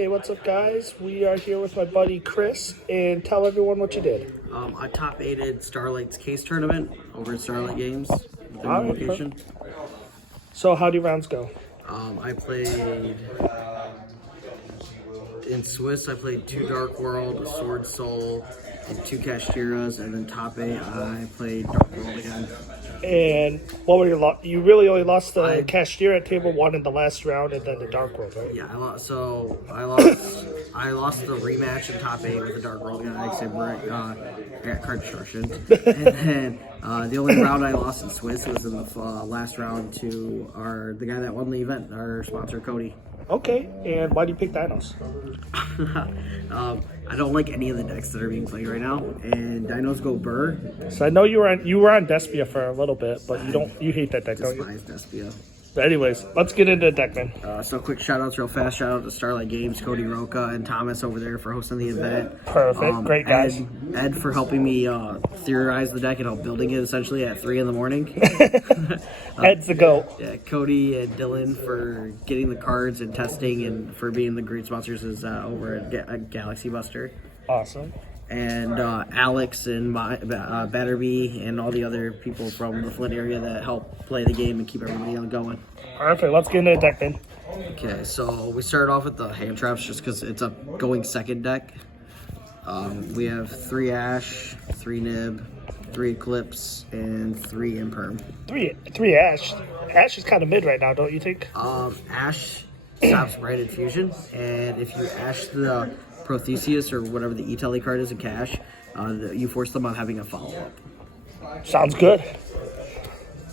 Hey, what's up, guys? We are here with my buddy Chris, and tell everyone what you did. I top aided Starlight's case tournament over at Starlight Games, the new All right, location. So, how do rounds go? I played in Swiss. I played 2 Dark World, a Sword Soul, and 2 Cashiras, and then top 8 I played Dark World again. And what were your you really only lost the cashier at table 1 in the last round, and then the Dark World, right? Yeah, I lost the rematch in top 8 with the Dark World guy, except I got card destruction. And then the only round I lost in Swiss was in the last round to the guy that won the event, our sponsor Cody. Okay, and why do you pick Dinos? I don't like any of the decks that are being played right now, and Dinos go burr. So I know you were on Despia for a little bit, but you hate that deck, don't you? Despise Despia. But anyways, let's get into the deck, man. So quick shout outs real fast. Shout out to Starlight Games, Cody Roca, and Thomas over there for hosting the event. Perfect. Great guys. Ed for helping me theorize the deck and help building it essentially at 3 in the morning. Ed's the GOAT. Yeah, Cody and Dylan for getting the cards and testing and for being the great sponsors over at Galaxy Buster. Awesome. And Alex and Batterby and all the other people from the Flint area that help play the game and keep everybody going. Perfect. Let's get into the deck, then. Okay, so we started off with the hand traps just because it's a going second deck. We have 3 Ash, 3 Nib, 3 Eclipse, and 3 Imperm. 3 Ash. Ash is kind of mid right now, don't you think? Ash stops Bright Fusion, and if you Ash the Protheseus or whatever the E-Tele card is in cash, you force them on having a follow-up. Sounds good.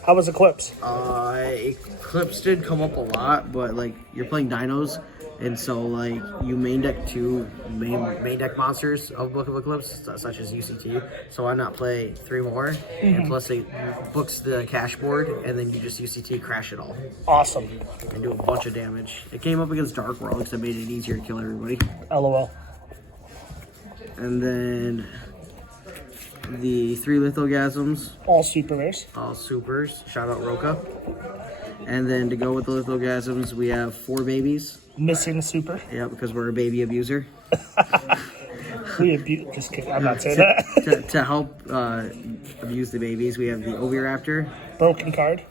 How was Eclipse? Eclipse did come up a lot, but like you're playing Dinos, and so like you main deck 2 main deck monsters of Book of Eclipse, such as UCT. So why not play 3 more? And plus it books the cash board, and then you just UCT crash it all. Awesome. And do a bunch of damage. It came up against Dark World because it made it easier to kill everybody. LOL. And then the 3 Lithogasms. All super rares. All supers. Shout out Roca. And then to go with the Lithogasms, we have 4 babies. Missing super. Yeah, because we're a baby abuser. Just kidding. I'm not saying that. to help abuse the babies, we have the Oviraptor. Broken card.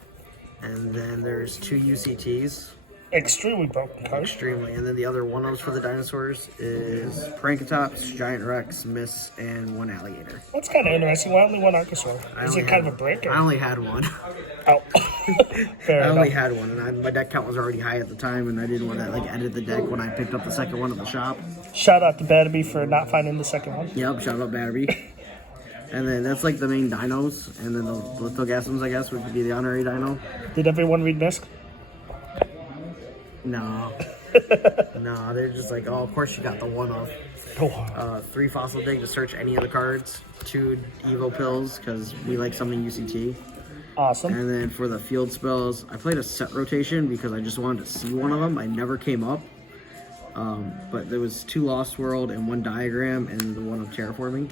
And then there's 2 UCTs. Extremely broken card. Extremely. And then the other one-ups for the dinosaurs is Prankatops, Giant Rex, Miss, and 1 Alligator. That's kind of interesting. Why only 1 Archosaur? Is it kind of a brick? Or? I only had 1. Oh. Fair I enough. only had 1, and my deck count was already high at the time, and I didn't want to like edit the deck when I picked up the second one at the shop. Shout out to Batterby for not finding the second one. Yep, shout out Battery. And then that's like the main dinos, and then the Lithogasms, I guess, would be the honorary dino. Did everyone read Misk? No. No, they're just like, oh, of course you got the one-off. 3 Fossil Dig to search any of the cards. 2 Evo Pills, because we like something UCT. Awesome. And then for the field spells, I played a set rotation because I just wanted to see one of them. I never came up. But there was 2 Lost World and 1 Diagram and the one of Terraforming.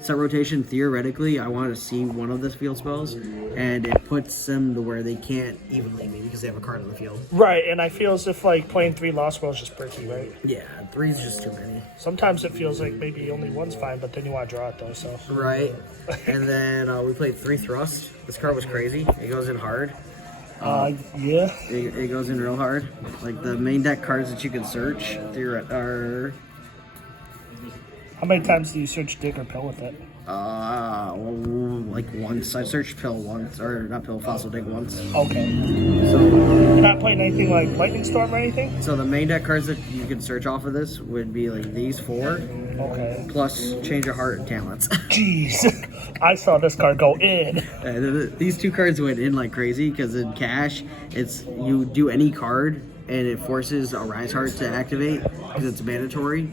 Set rotation, theoretically, I wanted to see one of the field spells, and it puts them to where they can't evenly me because they have a card on the field. Right, and I feel as if like playing 3 Lost Worlds is just bricky, right? Yeah, 3 is just too many. Sometimes it feels like maybe only 1's fine, but then you want to draw it though, so. Right. And then we played 3 Thrust. This card was crazy. It goes in hard. Yeah. It goes in real hard. Like the main deck cards that you can search are... How many times do you search Dig or Pill with it? Like once. I searched Pill once, or not Pill, Fossil Dig once. Okay. So you're not playing anything like Lightning Storm or anything? So the main deck cards that you can search off of this would be like these 4. Okay. Plus Change of Heart and Talents. Jeez. I saw this card go in. These 2 cards went in like crazy because in cash, it's you do any card and it forces a Rise Heart to activate because it's mandatory.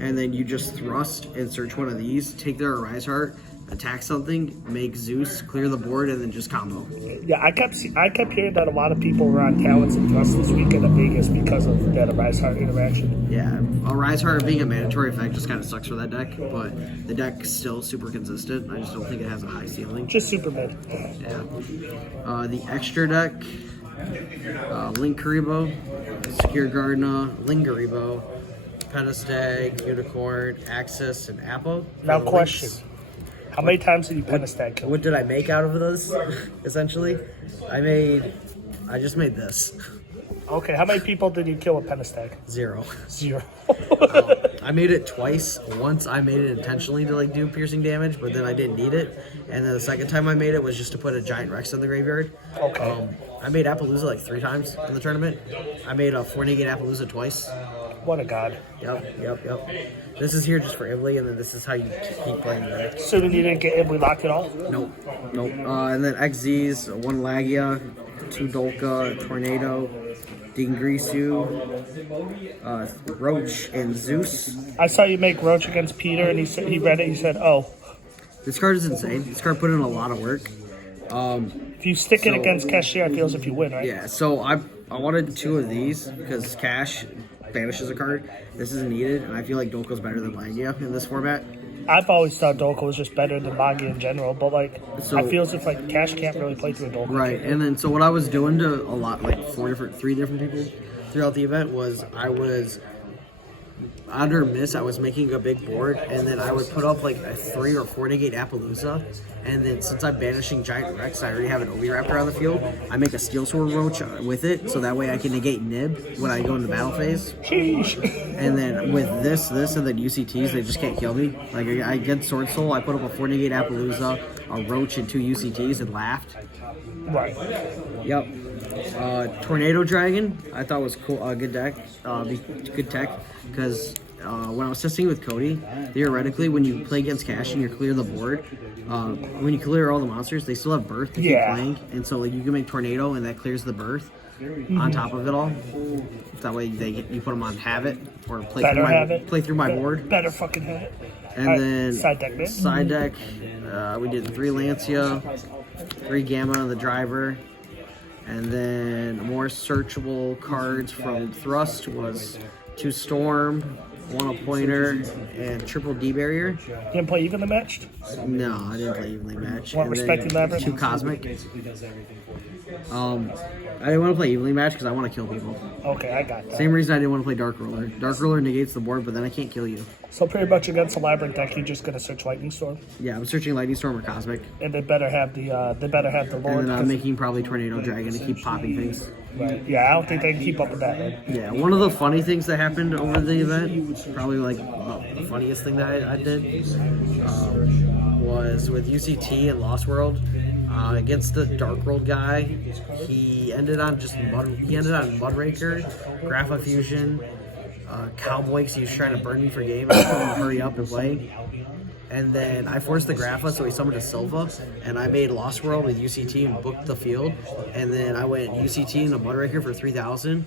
And then you just thrust and search one of these, take their Arise Heart, attack something, make Zeus, clear the board, and then just combo. Yeah, I kept hearing that a lot of people were on Talents and Thrust this weekend at Vegas because of that Arise Heart interaction. Yeah, Arise Heart being a mandatory effect just kind of sucks for that deck, but the deck's still super consistent. I just don't think it has a high ceiling. Just super mid. Yeah. The extra deck Link Karibo, Secure Gardner, Lingaribo, Penistag, Unicorn, Axis, and Apple. Now, For the question. links. How many times did you Penistag kill? What did I make out of those? Essentially, I just made this. Okay, how many people did you kill with Penistag? 0. 0. I made it twice. Once I made it intentionally to do piercing damage, but then I didn't need it. And then the second time I made it was just to put a giant Rex in the graveyard. Okay. I made Appaloosa 3 times in the tournament. I made a 4-negate Appaloosa twice. What a god. Yep. This is here just for Ivli, and then this is how you keep playing the deck. Assuming you didn't get Ivli locked at all? Nope. And then XZs, 1 Lagia, 2 Dolka, Tornado, Dingrisu, Roach, and Zeus. I saw you make Roach against Peter, and he read it. He said, "Oh, This card is insane. This card put in a lot of work. if you stick it against Cashier, it feels if you win, right?" Yeah, so I wanted 2 of these because Cash banishes a card. This is needed, and I feel like Dolko's better than Lagia in this format. I've always thought Dolko was just better than Magi in general, but I feel as if Cash can't really play through a Dolko. Right, and then so what I was doing to a lot, 3 different people throughout the event was I was under miss. I was making a big board, and then I would put up a 3 or 4 negate Appaloosa, and then since I'm banishing Giant Rex, I already have an Oviraptor on the field. I make a Steel Sword Roach with it, so that way I can negate Nib when I go into battle phase. Sheesh. And then with this, and then UCTs, they just can't kill me. I get Sword Soul, I put up a 4 negate Appaloosa, a Roach, and 2 UCTs, and laughed. Right. Yep. Tornado Dragon, I thought was cool. Good deck, good tech, because when I was testing with Cody, theoretically, when you play against Cash and you clear the board, when you clear all the monsters, they still have Birth to keep playing, and so you can make Tornado, and that clears the Birth on top of it all. That way, you put them on Habit or play through my board. Better fucking have it. And then side deck, man. Side deck, we did 3 Lancia, 3 Gamma, the driver. And then more searchable cards from Thrust was 2 Storm, 1 a Pointer, and triple D barrier. You didn't play evenly matched? No, I didn't play evenly match. Want Respected Labyrinth? 2 Cosmic. I didn't want to play evenly match because I want to kill people. Okay, I got that. Same reason I didn't want to play Dark Roller. Dark Roller negates the board, but then I can't kill you. So pretty much against the Labyrinth deck, you're just gonna search Lightning Storm, Yeah, I'm searching Lightning Storm or Cosmic. and they better have the Lord. And then I'm making probably Tornado Dragon to keep popping things. Right. Yeah, I don't think they can keep up with that, man. Yeah, one of the funny things that happened over the event, probably the funniest thing that I did, was with UCT and Lost World against the Dark World guy. He ended on Mudraker, Grapha Fusion, Cowboy, because he was trying to burn me for game. I told him to hurry up and play. And then I forced the Grapha, so he summoned a Silva, and I made Lost World with UCT and booked the field. And then I went UCT into Mudraker for 3,000,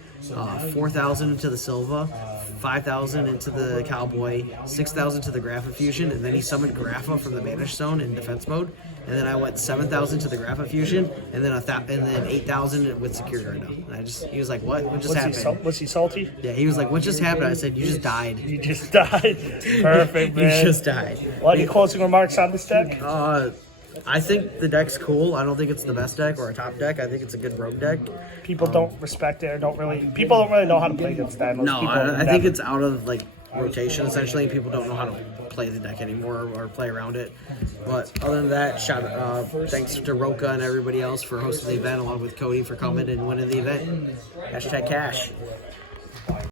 4,000 into the Silva, 5,000 into the Cowboy, 6,000 to the Grapha Fusion, and then he summoned Grapha from the Banish Zone in defense mode. And then I went 7,000 to the Grapha Fusion, and then 8,000 with Secure Guard. And he was like, "What? What just happened?" Was he salty? Yeah, he was like, "What just happened?" I said, "You just died." You just died. Perfect, man. You just died. Any closing remarks on this deck? I think the deck's cool. I don't think it's the best deck or a top deck. I think it's a good rogue deck. People don't respect it or people don't really know how to play against Dinos. No, People I think it's out of rotation essentially. People don't know how to play the deck anymore or play around it. But other than that, thanks to Roka and everybody else for hosting the event, along with Cody for coming and winning the event. #cash.